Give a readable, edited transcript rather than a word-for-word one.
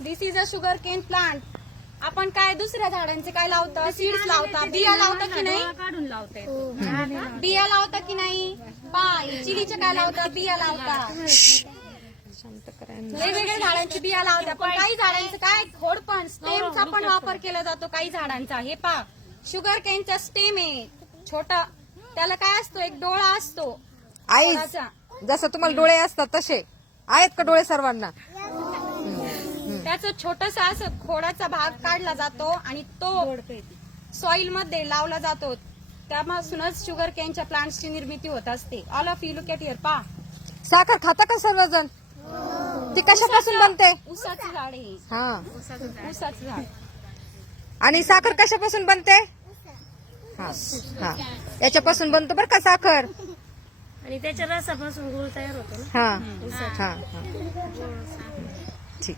This is a sugar cane plant. आपण काय दुसऱ्या झाडांचे काय लावता, सीड्स लावता, बिया लावता की नाही, काढून लावते. बिया लावता की नाही. चिलीचे काय लावता, बिया लावता, वेगवेगळ्या झाडांची बिया लावता. पण काही झाडांचं काय खोड पण स्टेमचा पण वापर केला जातो काही झाडांचा. हे पा शुगर केनचा स्टेम आहे छोटा, त्याला काय असतो, एक डोळा असतो आई खोडाचा. जसं तुम्हाला डोळे असतात तसे आहेत का डोळे सर्वांना? त्याचं छोटस असं खोडाचा भाग काढला जातो आणि तो सॉइल मध्ये लावला जातो. त्यापासूनच शुगर केनच्या प्लांट्सची निर्मिती होत असते. All of you look at here. पा साखर खाता का सर्वजण? ती कशापासून बनते? ऊसाचं झाड आहे. हा. ऊसाचं झाड. आणि साखर कशापासून बनते? हा हा, याच्यापासून बनतो बरं का साखर. आणि त्याच्या रसापासून गुळ तयार होतो ना. हा हा हा, ठीक.